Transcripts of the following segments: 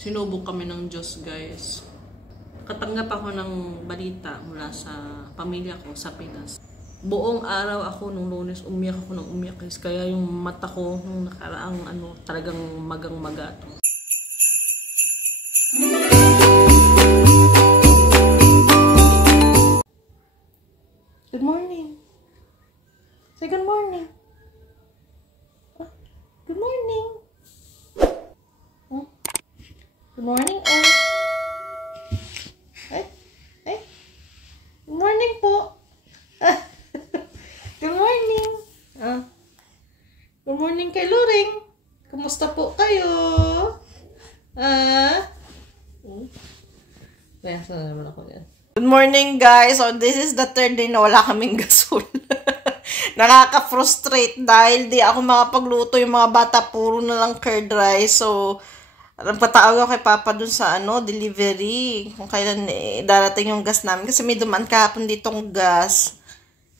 Sinubok kami ng Diyos, guys. Katanggap ako ng balita mula sa pamilya ko sa Pinas. Buong araw ako nung Lunes, umiyak ako ng umiyak, guys. Kaya yung mata ko nung nakaraang talagang magang-maga to. Good morning. Say good morning. Good morning. Good morning, Good morning po. Good morning. Good morning kay Loring. Kumusta po kayo? Kaya sana naman ako yan. Good morning, guys. So, this is the third day na wala kaming gasol. Nakaka-frustrate dahil di ako makapagluto, yung mga bata puro na lang curd rice. So, nagpatawag ako kay Papa dun sa delivery. Kung kailan darating yung gas namin. Kasi may dumaan kahapon ditong gas.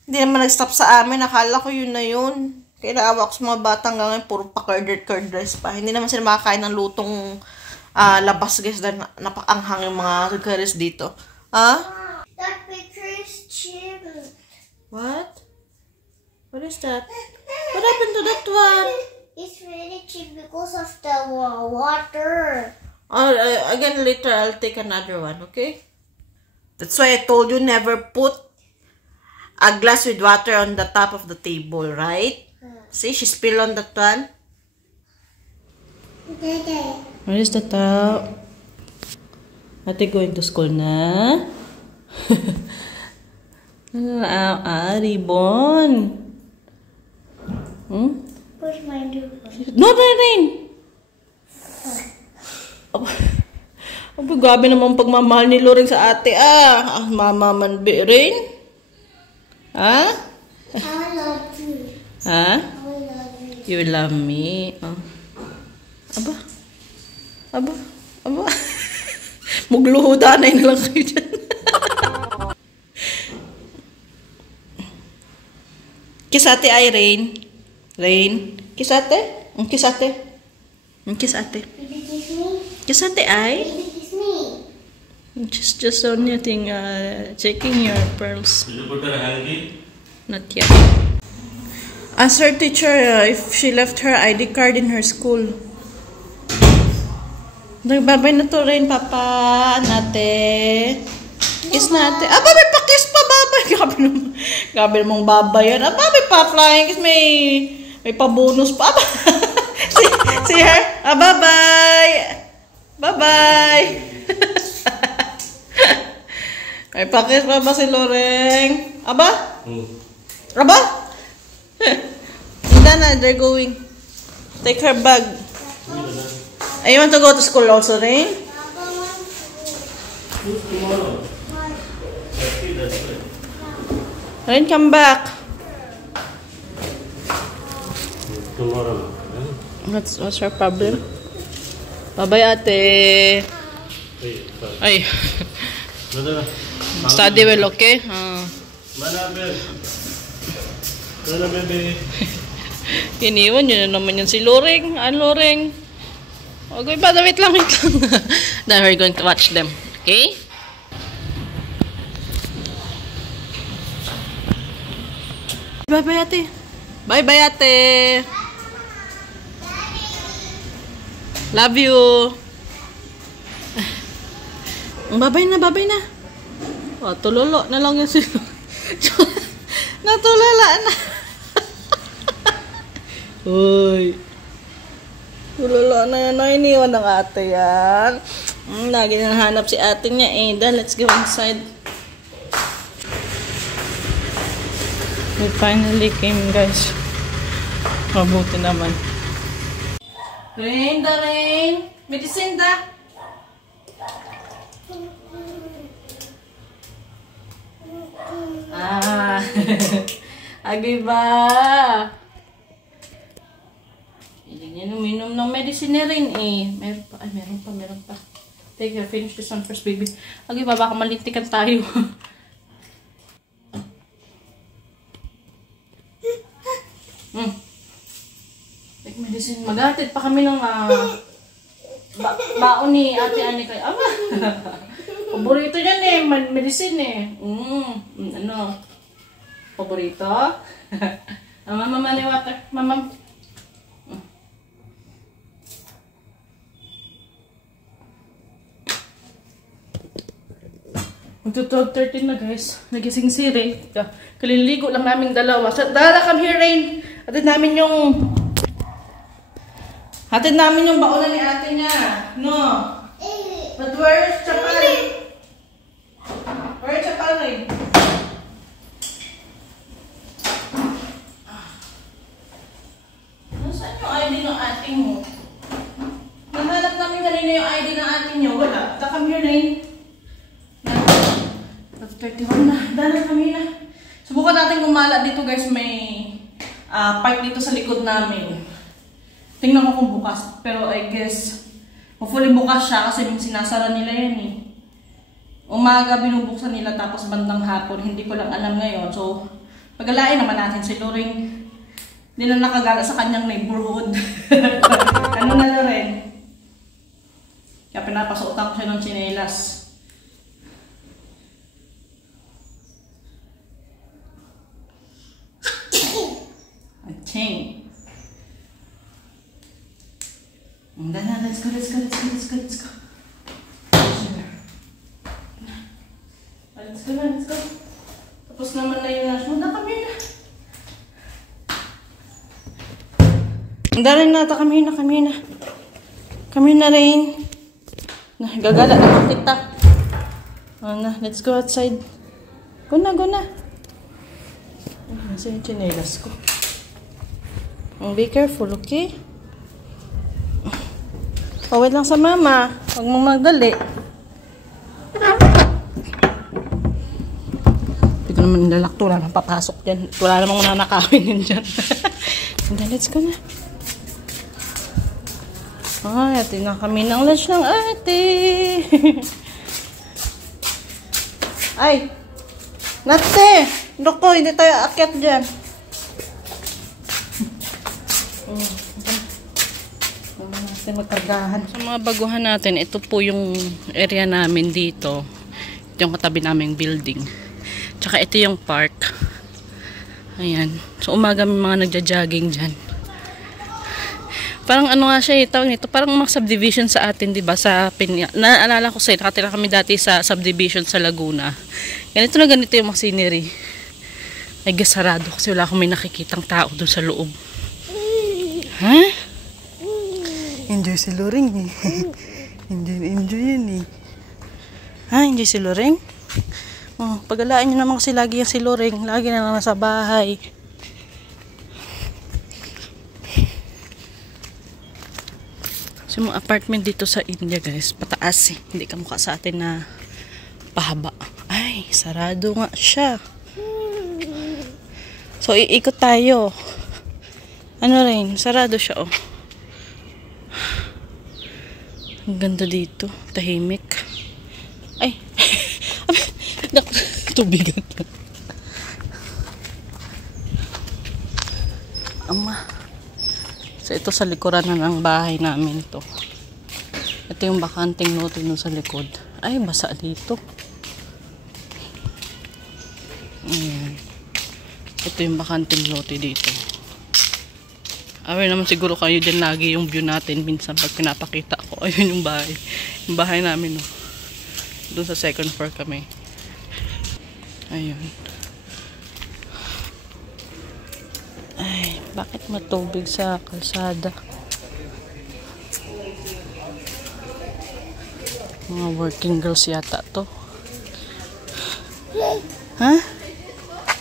Hindi naman nag-stop sa amin. Nakala ko yun na yun. Kaya naawa ko sa mga bata hanggang ngayon. Puro pa curd rice pa. Hindi naman sila makakain ng lutong labas, guys. Dahil napakanghang yung mga curries dito. That picture is chilled. What? What is that? What happened to that one? It's really cheap because of the water. Again, later I'll take another one, okay? That's why I told you never put a glass with water on the top of the table, right? See, she spilled on that one. Where is the top? Ate going to school na? Ribbon. Where's my new one? No, Rain! Aba, grabe naman pagmamahal ni Loring sa ate, Mama man, Rain? I love you. Ha? I love you. You love me. Aba. Magluhudanay na lang kayo dyan. Kiss ate ay, Rain. Rain. Kiss ate. Kiss ate. Kiss ate. Baby, kiss me. Kiss ate ay. Baby, kiss me. Just on your thing, checking your pearls. Did you put her hanky? Not yet. Ask her teacher if she left her ID card in her school. Nagbabay na to rin, Papa. Nate. Kiss nate. Babay pa, kiss pa, babay. Grabe namang babay yan. Babay pa, flying kiss. May pa-bonus pa. See her? Bye-bye. Bye-bye. May pa-kiss pa ba si Loring? Aba? Aba? Hindi na, they're going. Take her bag. You want to go to school also, Rain? Tomorrow. Rain, come back. Tomorrow. What's your problem? Bye-bye, ate. Ay. Study well, okay? Mana, baby. Iniwan yun na naman yun si Loring. Loring? Okay, wait lang. Then we're going to watch them. Okay? Bye-bye, ate. Bye-bye, ate. Love you. Bye-bye na. Tulolo na lang yun si Natulala na. Uy. Tulolo na yan. Iniwan ng ate yan. Lagi na nahanap si ate niya. Let's go inside. We finally came, guys. Mabuti naman. Rain. Medicine da. Agay ba? Hindi niya uminom ng medicine rin Meron pa. Take finish this one first, baby. Agay ba, baka malintikan tayo. Take medicine. Maghatid pa kami ng Baon ni Ate Ani kay ama. Paborito yan eh, medicine eh. Ano? Paborito? Mama ni water. Mama. Magto 12:13 na guys. Nagising si Rain. Kaliligo lang namin dalawa. Dala, come here, Rain. Hatid namin yung baonan ni ate niya. No. But where's Chapari? Where's Chapari? Nasaan yung ID ng ate mo? Nahanap namin kanina yung ID ng ate niyo. Wala. Come here, Rain. 31 na. Dala kami na. Subukan natin gumala dito guys. May part dito sa likod namin. Tingnan ko kung bukas. Pero I guess, hopefully bukas siya kasi sinasara nila yan eh. Umaga binubuksan nila tapos bandang hapon. Hindi ko lang alam ngayon. So, pagalain naman natin si Loring. Hindi na nakagala sa kanyang neighborhood. Ano na rin? Kaya pinapasuotan ko siya ng tsinelas. Ching. Let's go. Let's go. Tapos naman na yung national. Kami na. Dali na, kami na rin. Gagala na kita. Let's go outside. Go na. Nasa yung chinelas ko. Be careful, okay? Wait lang sa mama. Huwag mong magdali. Hindi ko naman nilalakto. Wala nang papasok dyan. Wala namang nanakawin yun dyan. Let's go na. Ay, ati na kami ng lunch ng ate. Ay! Nate! Doko, hindi tayo akyat dyan. Magkargahan. Sa mga baguhan natin, ito po yung area namin dito. Ito yung katabi naming building. Tsaka ito yung park. Ayan. So umaga may mga nagja-jogging dyan. Parang ano nga siya, tawag nito, parang mga subdivision sa atin, diba? Sa naalala ko sa'yo, nakatira kami dati sa subdivision sa Laguna. Ganito na ganito yung mga scenery. I guess sarado kasi wala akong may nakikitang tao doon sa loob. Ha? Enjoy si Loring eh. enjoy yan eh. Ha? Enjoy si Loring? Oh, pag-alain nyo naman kasi lagi yan si Loring. Lagi na lang nasa bahay. So, yung apartment dito sa India guys, pataas eh. Hindi kamukha sa atin na pahaba. Ay, sarado nga siya. So, iikot tayo. Ano rin, sarado siya oh. Ang ganda dito, tahimik. Ay, tubigan. Ama. So, ito sa likuran na ng bahay namin to. Ito yung bakanting lote nun sa likod. Ay, basa dito. Ito yung bakanting lote dito. Aware naman siguro kayo dyan lagi yung view natin minsan pag pinapakita ko. Ayun yung bahay. Yung bahay namin, no. Doon sa second floor kami. Ayun. Ay, bakit matubig sa kalsada? Mga working girls yata to. Ha?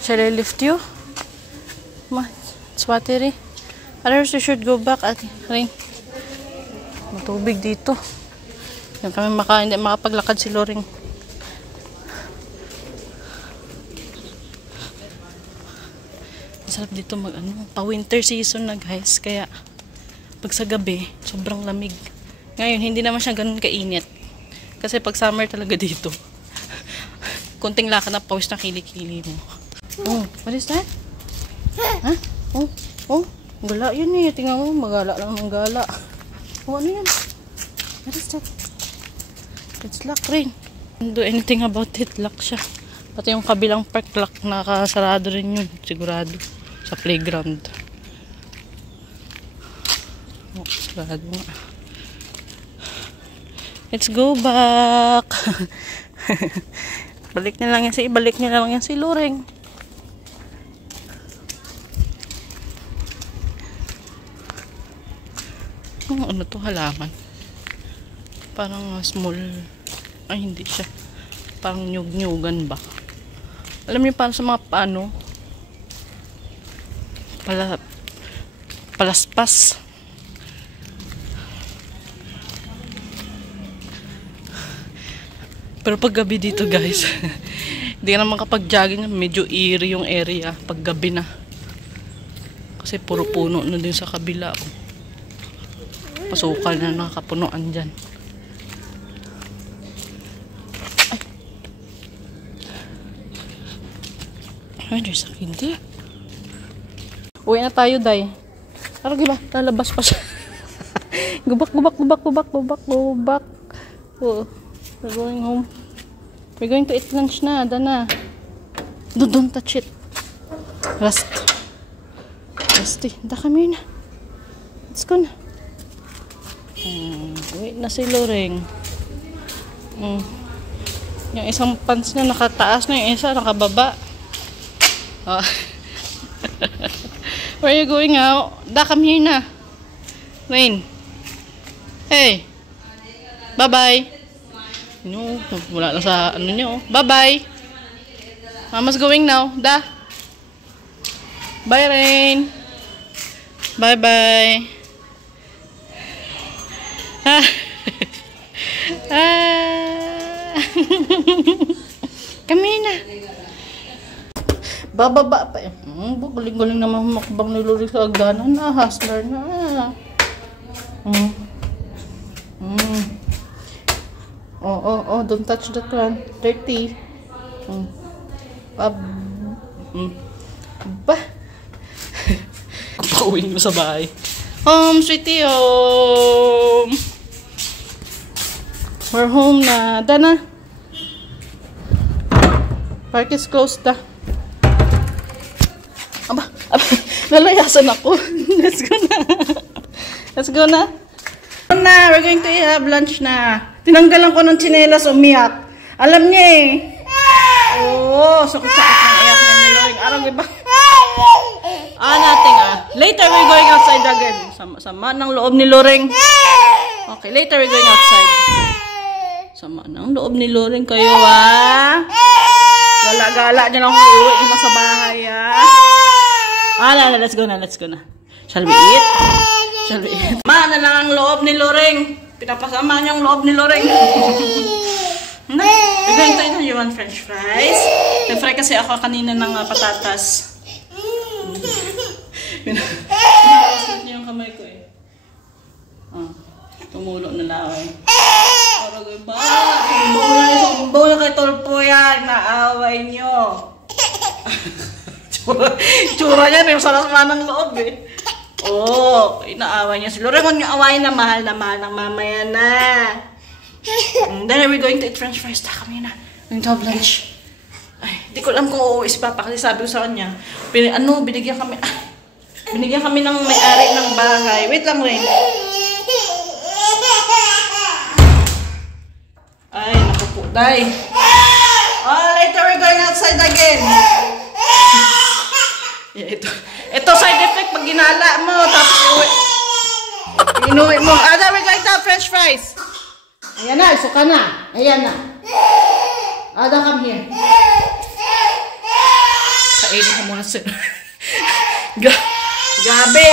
Shall I lift you? Ma, it's watery. Others, you should go back at ring. Matubig dito. Yan kami hindi makapaglakad si Loring. Masarap dito pa-winter season na guys. Kaya pag sa gabi, sobrang lamig. Ngayon, hindi naman siya ganun kainit. Kasi pag summer talaga dito, konting lakad na pawis na kilikili mo. Oh, what is that? Ha? Oh. Gala yun eh. Tingnan mo, magala lang ng gala. Oh, ano yan? What is that? It's locked rin. Don't do anything about it. Lock siya. Pati yung kabilang park lock, nakasarado rin yun. Sigurado. Sa playground. Oh, sarado nga. Let's go back. Balik niya lang yan si Loreng. Ano to, halaman? Parang small. Ay, hindi siya. Parang nyug-nyugan ba? Alam niyo, parang sa mga paano? Palaspas. Pero pag gabi dito, guys, hindi ka naman kapag-jogging, medyo eerie yung area pag gabi na. Kasi puro puno na din sa kabila. Pasukal na nakapunuan dyan. Ay, there's a hindi. Uwi na tayo, Day. Parang diba, lalabas pa siya. Gubak. Oh. We're going home. We're going to eat lunch na. Dana. Don't touch it. Rusty. Da kami na. Let's go na. Wait na si Loreng. Yung isang pants na nakataas na. Yung isa nakababa. Oh. Where are you going out? Da, come here na. Rain. Hey. Bye-bye. No, wala na sa ano niyo. Bye-bye. Mama's going now. Da. Bye, Rain. Bye-bye. Kami na. Bababa pa. Galing-galing naman makbang ni Lori sa agdanan na. Hustler na. Oh, don't touch that one. Dirty. Ba. Pauwiin mo sa bahay. Home, sweetie, home. We're home na. Dana. Park is closed da. Aba, nalayasan ako. Let's go na. We're going to have lunch na. Tinanggalan ko ng tsinelas, umiyak. Alam niya eh. Oo, sakit-sakit ng iyak niya ni Loreng. Arang iba. Nothing Later we're going outside again. Sama ng loob ni Loreng. Okay, later we're going outside. Sama ng loob ni Loreng kayo Gala-gala dyan ako iuwi mo sa bahay let's go na. Shall we eat? Na lang ang loob ni Loreng. Pinapasama niya ang loob ni Loreng. We're going to eat. You want french fries? Nag-fry kasi ako kanina ng patatas. Pinapasama niya yung kamay ko eh. Tumulo na laway. Parang iba. Sumbaw na kay Tolpo yan. Naaway niyo. Tsura niya yung sarasma ng loob eh. Inaaway niya si Loreng. Huwag niyo awayin na mahal ng mamaya na. Then we're going to eat french fries. Kami na. Going to have lunch. Ay, di ko alam kung uuwi si Papa kasi sabi ko sa kanya, binigyan kami ng may-ari ng bahay. Wait lang rin. Ay, naku po, Day. Later we're going outside again. Ito side effect pag ginala mo, tapos inuwi mo. We're going to have french fries. Ayan na, isuka na. Ayan na. Come here. Kainin ko muna sir. Gabi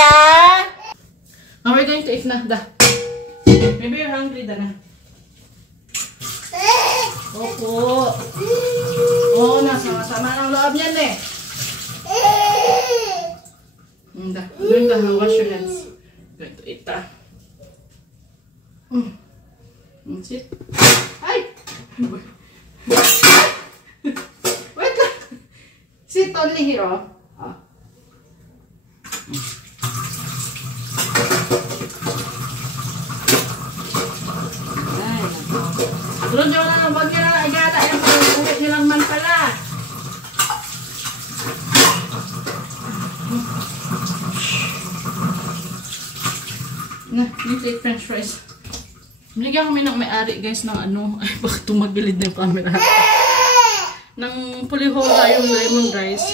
Now we're going to eat na. Maybe you're hungry na. Opo. Nasama-sama ng loob niyan eh. We're going to wash your hands. Going to eat Sit. Ay! Wait lang. Sit only here, Sunod nyo na, huwag nyo na igata. Yung pag-ulit nyo lang man pala. Na, dito yung french fries. Binigyan kami ng may-ari guys ng ano. Ay, bakit tumagilid na yung camera? Ng pulihora yung lemon rice.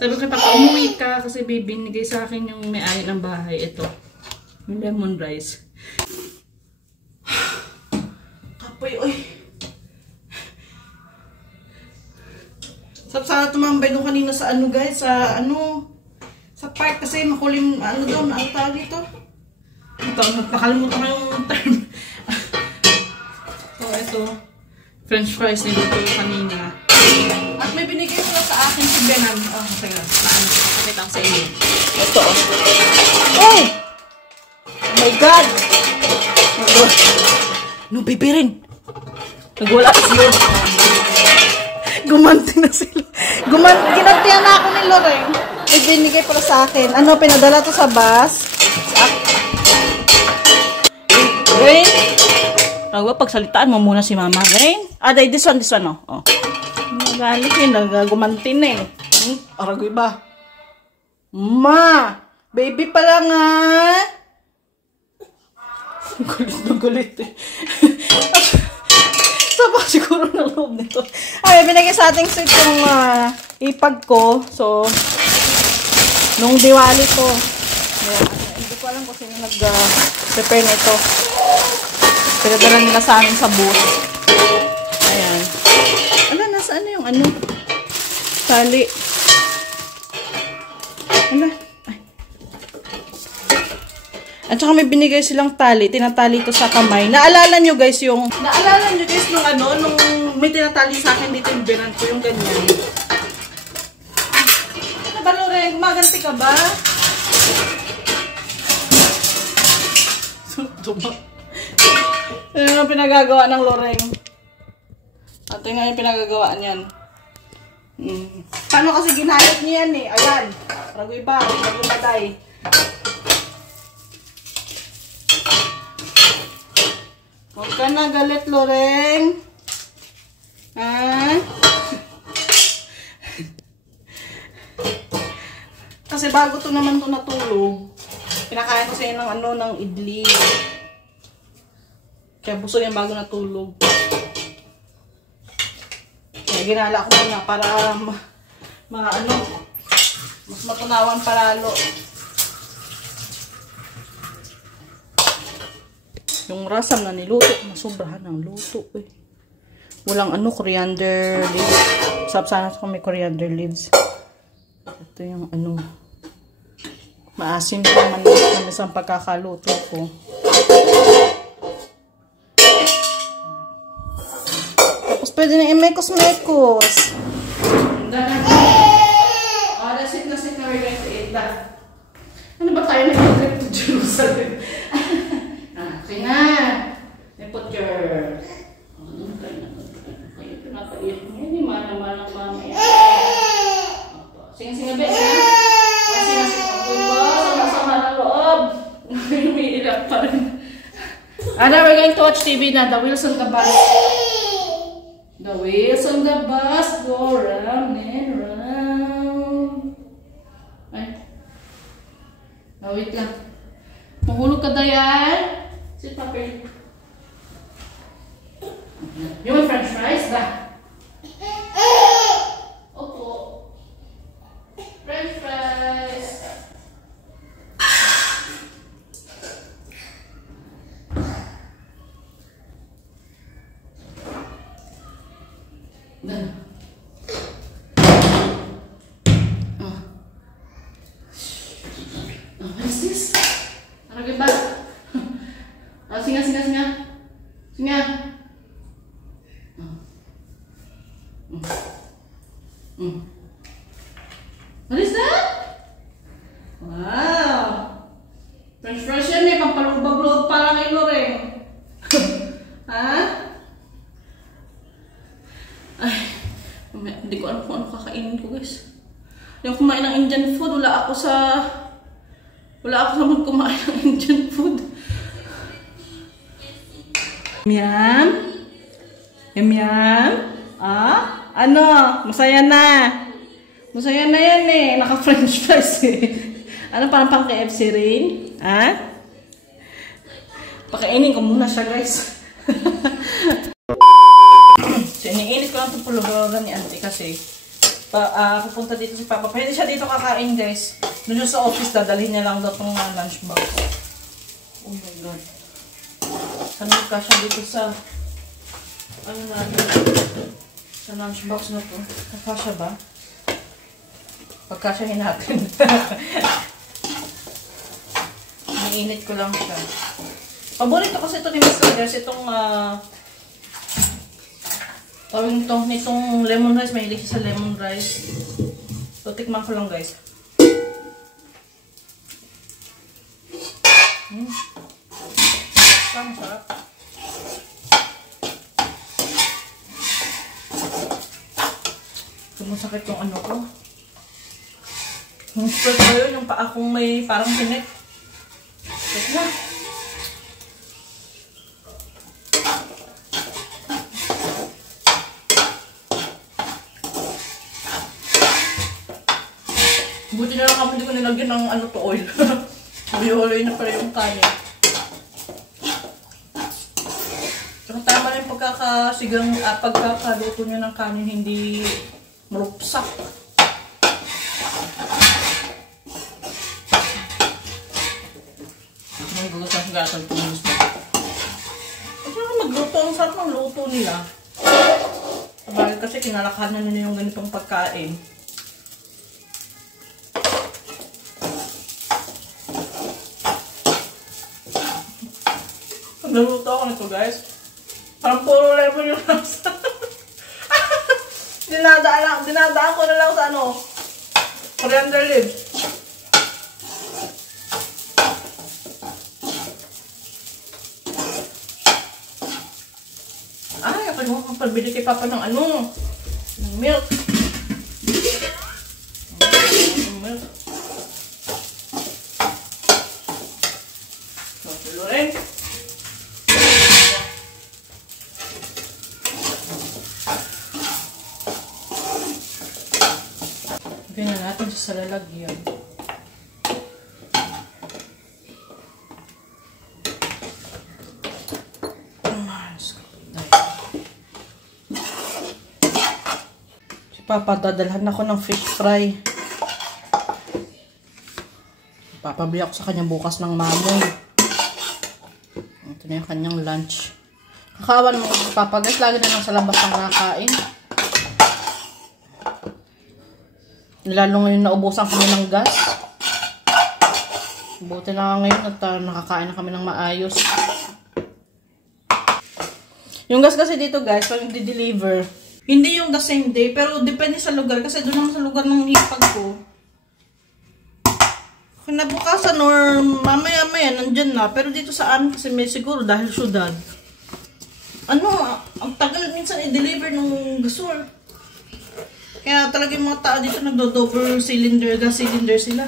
Sabi ko, papa, umuwi ka kasi binigay sa akin yung may-ari ng bahay. Ito. Yung lemon rice. Kapoy, oy. Sana tumambay nung kanina sa ano guys, sa ano, sa park kasi makulim, ano daw, ano tawag dito? Ito, nakalimutan ko yung term. So, ito, french fries niluto ko kanina. At may binigay sila sa akin si Benan. Oh, sige, pakita ko sa inyo. Ito. Oh! Oh my God! No, bibirin. Nagwala sila. Gumanti na sila. Ginantihan na ako ni Loreng. May binigay para sa akin. Ano, pinadala to sa bus. Rain? Pagsalitaan mo muna si Mama. Rain? This one, no? Oh. Nagalit yun. Gumanti na eh. Aragoy ba? Ma! Baby pa lang ah! Gulit na gulit eh. Saba siguro na loob nito. Ay, binigay sa ating sweet yung ipag ko. So, nung Diwali ko. Hindi ko alam kung sino nag-prepare nito. Pinadala nila sa amin sa booth. Ayan. Ala, nasaan na yung ano? Tali. Ala. Ay. At saka may binigay silang tali. Tinatali ito sa kamay. Naalala nyo guys yung... Naalala nyo guys nung ano, nung may tinatali sa akin dito yung binan ko, yung ganyan. Ano ba, Loreng? Gumaganti ka ba? Tuma. Ano yung pinagagawa ng Loreng? Ito nga yung pinagagawa niyan. Paano kasi ginayat niya yan eh? Ayan. Ragoy ba? Ragoy patay. Huwag ka na galit, Loreng. Ha? Kasi bago to naman to natulog, pinakain ko sa inyo ng ano, ng idli. Kaya busog yung bago natulog. Kaya ginala ko muna para ano, mas matunawan palalo. Yung rasam na niluto, masobrahan ng luto eh. Walang ano, coriander leaves. Sarap sana kung may coriander leaves. Ito yung ano, maasim naman naman sa pagkakaluto ko. Tapos pwede na i-mekos-mekos. Oh, that's it na we're going to eat that. Ano ba tayo nag-trip to Jerusalem? Okay na. Then put your... Kayo pinapaiyak mo yan. Mana-mana mamaya. Sige-sige, be. Sige-sige. Sama-sama na loob. Umiiyak pa rin. Now we're going to watch TV na. The Wheels on the Bus. The wheels on the bus go round and round. Ay. Oh, wait lang. Mahulog ka, Dayan. Sit, Papi. You want french fries ba? Opo. French fries. Done. What is this? Ano ba? Singa. What is that? Wow! French fries yan eh, pampalubag-loob para kay Loreng. Ha? Ay, hindi ko alam kung ano kakainin ko guys. Hindi ako kumain ng Indian food, wala ako sa kumain ng Indian food. Yan. Yam? Ah? Ano? Masaya na. Masaya na yan eh. Naka-french fries eh. Ano parang pang KFC rin? Ha? Pakainin ko muna siya guys. So, iniinit ko lang itong puluburan ni auntie kasi pupunta dito si Papa. Pwede siya dito kakain guys. Doon sa office, dadalhin niya lang daw itong lunchbox. Oh my God. Kanil ka siya dito sa ano natin? Sa lunchbox na to. Kakasya ba? Pagkasyahin natin. Iniinit ko lang siya. Paborito kasi ito ni Mr. Guys. Itong tawag nitong lemon rice. Mahilig siya sa lemon rice. So, tikman ko lang guys. Sarap. Sumasakit yung ano ko. Yung spread ko yun, yung paa kong may parang tinik. Wait na. Buti na lang kami hindi ko nilagyan ng ano to oil. Oil na pala yung kanin. Saka tama rin pagkakaluto niya ng kanin, hindi malupsak. Magugas ang gatang pumus mo. At saka magluto, ang sarap ng luto nila. Sabagay kasi kinalakahan na nila yung ganitong pagkain. Naluto ako nito guys. Parang puro lemon yung lasa. Dinadaan ko na lang sa ano, coriander leaves. Ay, ako naman kung parbili kay Papa ng ano, ng milk. Milk. So, tulo rin. Lagyan na natin sa lalagyan. Si Papa, dadalhan ako ng fish fry. Papabili ako sa kanya bukas ng mamoy. Ito na yung kanyang lunch. Kakawan mo si Papa guys, lagi na lang sa labas ang nakakain. Lalo ngayon naubusan kami ng gas. Buti na ngayon at nakakain na kami ng maayos. Yung gas kasi dito guys, pag nagde-deliver, hindi yung the same day, pero depende sa lugar. Kasi doon naman sa lugar ng hipag ko, kinabukasan or mamaya-maya nandyan na. Pero dito sa amin kasi may siguro dahil syudad. Ano, ang tagal minsan i-deliver ng gasol. Kaya talaga yung mga tao dito nagdo-double cylinder, gas cylinder sila.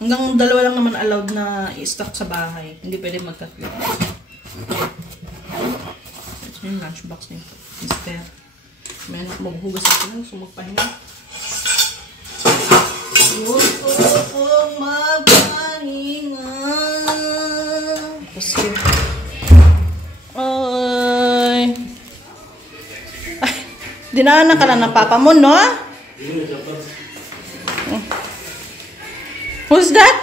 Hanggang 2 lang naman allowed na i-stock sa bahay. Hindi pwede magkatlo. Ito yung lunchbox nito. Mister. May anak maghugas ako lang. So magpahinga. Gusto kong magpahinga. Kasi dinaanan ka lang ng papa mo, no? Who's that?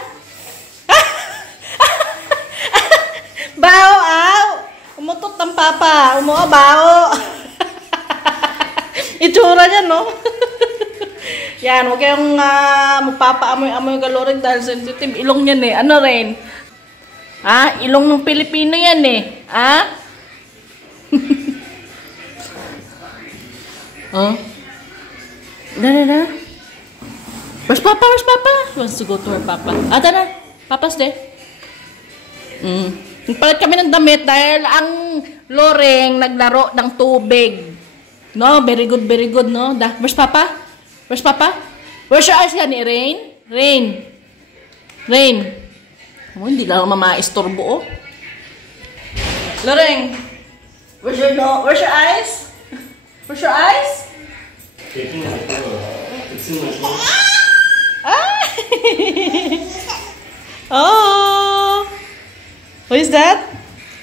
Bao, aw! Umutot ng papa. Bao. Itsura niya, no? Yan, huwag kayong magpapaamoy-amoy kalorin dahil sensitive. Ilong yan eh. Ano rin? Ha? Ilong ng Pilipino yan eh. Ha? Oh. Da. Where's Papa? She wants to go to her Papa. Na. Papa's there. Nagpalit kami ng damit dahil ang Loreng naglaro ng tubig. No, very good, no? Where's Papa? Where's your eyes yan, Rain. Oh, hindi lang mamaistorbo, oh. Loreng. Where's your nose? Where's your eyes? Where's your eyes? Taking my phone. Fixing my phone. Ah! Oh! What is that?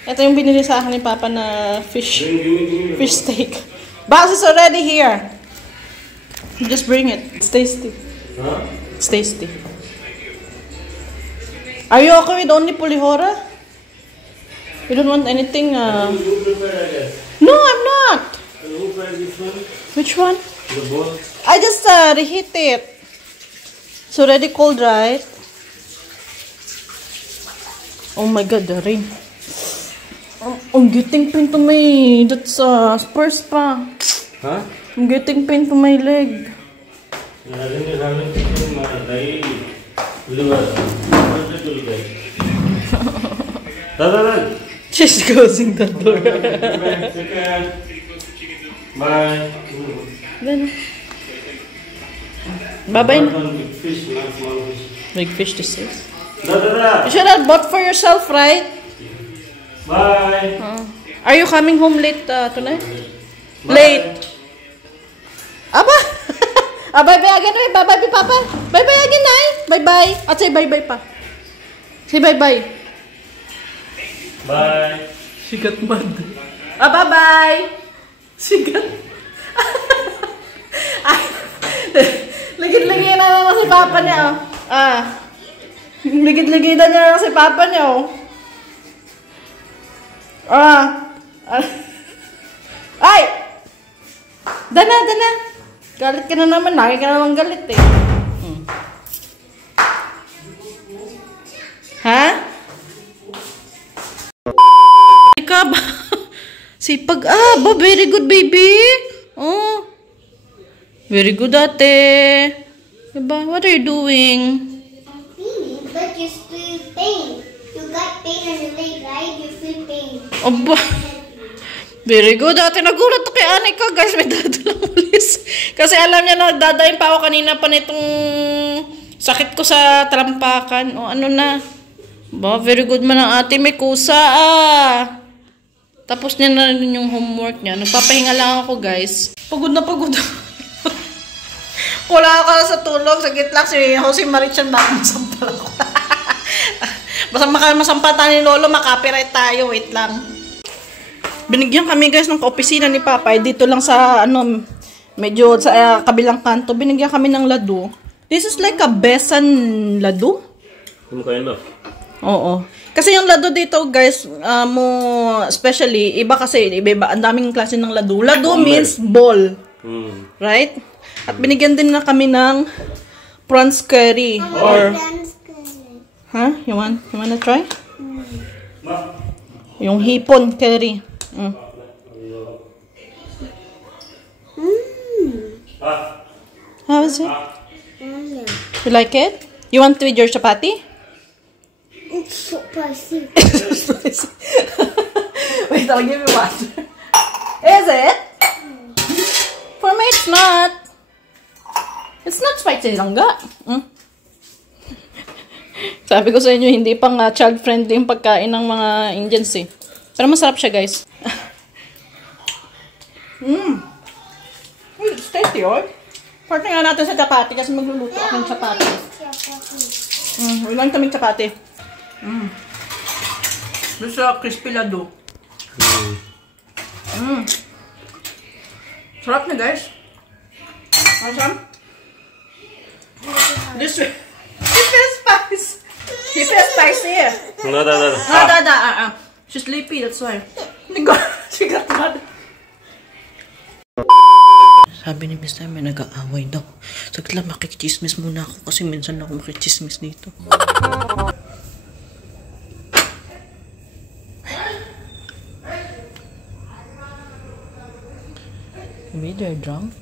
Ito yung binili sa akin ni Papa na fish steak. Box is already here. Just bring it. It's tasty. Huh? It's tasty. Are you okay with only pulihora? You don't want anything? You prepare, I guess. No, I'm not. And who fried this one? Which one? The ball? I just reheat it. It's already cold, right? Oh my God, the rain. I'm getting pain to my... That's spurs pa. Huh? I'm getting pain to my leg. Having my daily liver. What's it will get? Dada. She's closing the door. Second. Bye. Then, bye-bye. Big fish, not small fish. Big fish to six. Dada. You should have bought for yourself, right? Bye. Are you coming home late tonight? Bye. Late. Aba! Bye-bye again, eh. Bye-bye, Papa. Bye-bye again, eh. Bye-bye. At say bye-bye pa. Say bye-bye. Bye. She got mad. Bye-bye. She got... Ligid-ligid na naman si Papa niya, oh. Ligid-ligid na naman si Papa niya, oh. Ay! Dana. Galit ka na naman. Lagi ka naman galit, eh. Ha? Ika ba? Sipag. Ba, very good, baby. Oh. Very good, ate. Diba? What are you doing? I'm feeling, but you still pain. You got pain on your leg, right? You feel pain. Aba. Very good, ate. Nagulat ako kay Anika, guys. May dadalang ulis. Kasi alam niya na, dadayin pa ako kanina pa nitong sakit ko sa talampakan. O ano na. Ba, very good man ang ate. May kusa, Tapos niya na rin yung homework niya. Nagpapahinga lang ako, guys. Pagod na pagod. Wala ako sa tulog. Sagit lang si Jose Marichan. Baka masampal ako. Basta masampal tayo ni Lolo, makapiright tayo. Wait lang. Binigyan kami, guys, ng kaopisina ni Papa. Dito lang sa, medyo sa kabilang kanto. Binigyan kami ng ladu. This is like a besan ladu. Kumakain ba? Oo. Kasi yung lado dito, guys, especially, iba kasi, iba, ang daming klase ng lado. Lado means ball. Right? At binigyan din na kami ng prawns curry. Or, huh? You wanna try? Yung hipon curry. How is it? You like it? You want to eat your chapati? It's so spicy. Wait, I'll give you water. Is it? For me, it's not. It's not spicy langga. Sabi ko sa inyo, hindi pang child-friendly yung pagkain ng mga Indians, eh. Pero masarap siya, guys. It's tasty, oh. Parte nga natin sa chapati kasi magluluto ako ng chapati. We lang kaming chapati. This is a crispy lado. Sarap na, guys. Awesome. This feels spicy. He feels spicy. No. She's sleepy, that's why. She got mad. Sabi ni Mr. may nag-aaway daw. Saglit lang, makikichismis muna ako kasi minsan ako makikichismis dito. Maybe they're drunk.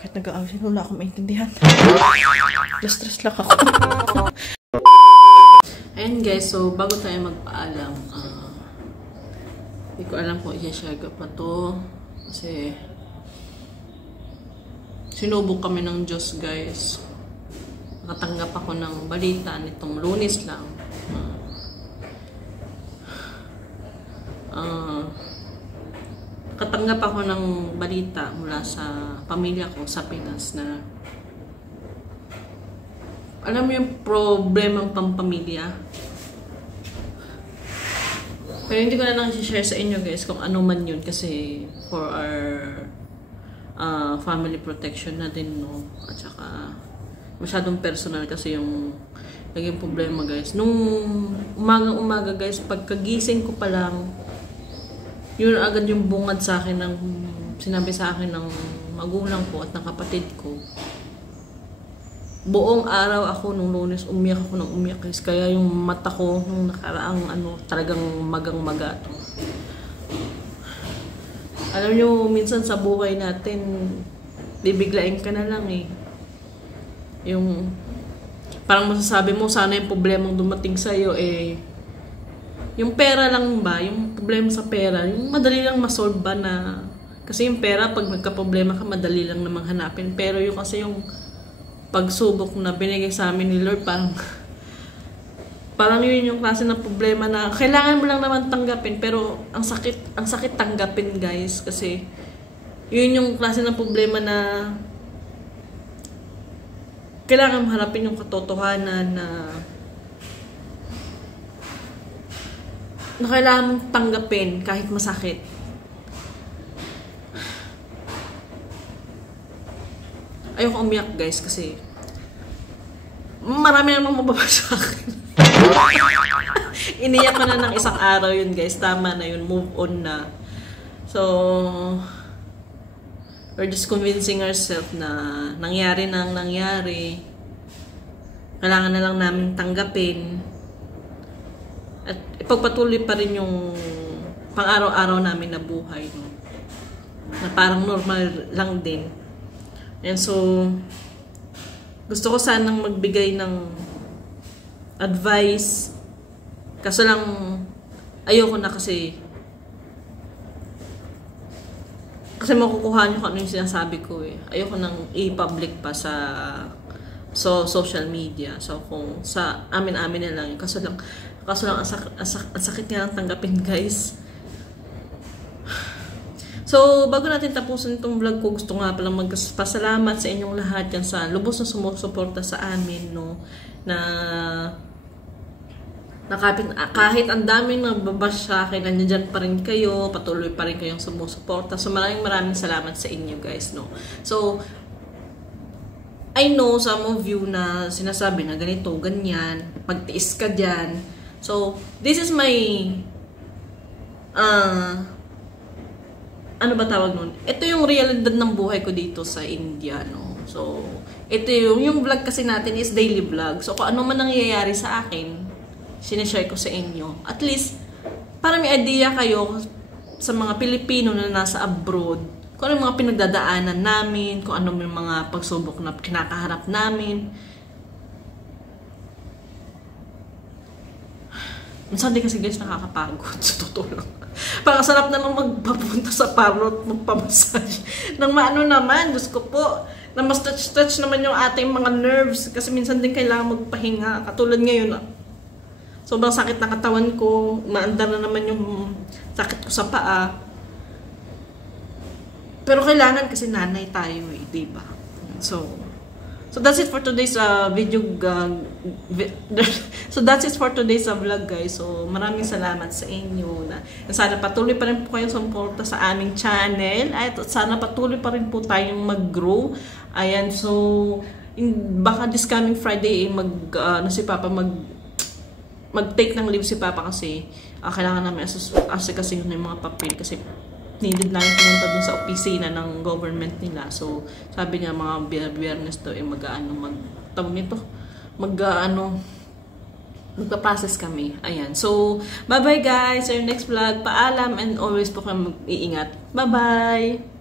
Kahit nag-aaway sila, wala akong maintindihan. Stress lang ako. Ayan guys, so bago tayo magpaalam, hindi ko alam kung i-share ko pa to. Kasi sinubok kami ng Diyos guys. Nakatanggap ako ng balita nitong Lunes lang. Nakatanggap ako ng balita mula sa pamilya ko sa Pinas na alam mo yung problemang pampamilya. Pero hindi ko na lang i-share sa inyo guys kung ano man yun kasi for our family protection na din, no? At saka masyadong personal kasi yung naging problema guys. Nung umaga guys, pagkagising ko pa lang, yun agad yung bungad sa akin ng sinabi sa akin ng magulang ko at ng kapatid ko. Buong araw ako nung Lunes, umiyak ako ng umiyak guys. Kaya yung mata ko nung nakaraang talagang magang-maga to. Alam nyo, minsan sa buhay natin, bibiglain ka na lang eh. Yung parang masasabi mo, sana yung problemang dumating sa'yo eh, yung pera lang ba, yung problema sa pera, yung madali lang masolve ba na, kasi yung pera, pag nagka-problema ka, madali lang namang hanapin. Pero yung kasi yung pagsubok na binigay sa amin ni Lord, parang yun yung klase ng problema na kailangan mo lang naman tanggapin, pero ang sakit tanggapin guys, kasi yun yung klase ng problema na kailangan harapin yung katotohanan na kailangan mong tanggapin kahit masakit. Ayoko umiyak guys kasi marami namang mababasa sa akin. Iniyak ko na ng isang araw yun guys. Tama na yun. Move on na. So, we're just convincing ourselves na nangyari nang nangyari. Kailangan na lang namin tanggapin. At ipagpatuloy pa rin yung pang-araw-araw namin na buhay. No? Na parang normal lang din. And so, gusto ko sanang magbigay ng advice. Kaso lang, ayoko na kasi makukuha nyo kung ano yung sinasabi ko eh. Ayoko nang i-public pa sa social media. So, kung sa amin-amin na lang. Kaso lang ang sakit nga lang tanggapin guys. So, bago natin tapusin itong vlog ko, gusto nga palang magpasalamat sa inyong lahat yan sa lubos na sumusuporta sa amin, no? Na kahit ang daming nagbabash sa akin, nandiyan pa rin kayo, patuloy pa rin kayong sumusuporta. So, maraming salamat sa inyo guys, no? So, I know some of you na sinasabi na ganito, ganyan, pagtiis ka dyan. So, this is my ano ba tawag nun? Ito yung realidad ng buhay ko dito sa India, no? So, ito yung vlog kasi natin is daily vlog. So, kung ano man nangyayari sa akin, sinishare ko sa inyo. At least, para may idea kayo sa mga Pilipino na nasa abroad, kung ano yung mga pinagdadaanan namin, kung ano yung mga pagsubok na kinakaharap namin. Minsan din kasi guys nakakapagod, sa totoo lang. Parang sarap naman magpapunta sa parlor at magpamassage. Nang maano naman, Diyos ko po, na mas touch naman yung ating mga nerves. Kasi minsan din kailangan magpahinga. Katulad ngayon, sobrang sakit na katawan ko. Maandar na naman yung sakit ko sa paa. Pero kailangan kasi nanay tayo eh, diba? So that's it for today's video. So that's it for today's vlog guys. So maraming salamat sa inyo na sana patuloy pa rin po kayong sumuporta sa aming channel at sana patuloy pa rin po tayong mag-grow. Ayan, so baka this coming Friday si Papa mag-take ng leave si Papa kasi kailangan namin kasi yun yung mga papel kasi needed namin pumunta dun sa opisina ng government nila. So, sabi niya mga biyernes to magpa-process kami. Ayan. So, bye-bye guys. Sa next vlog. Paalam and always po kayo mag-iingat. Bye-bye!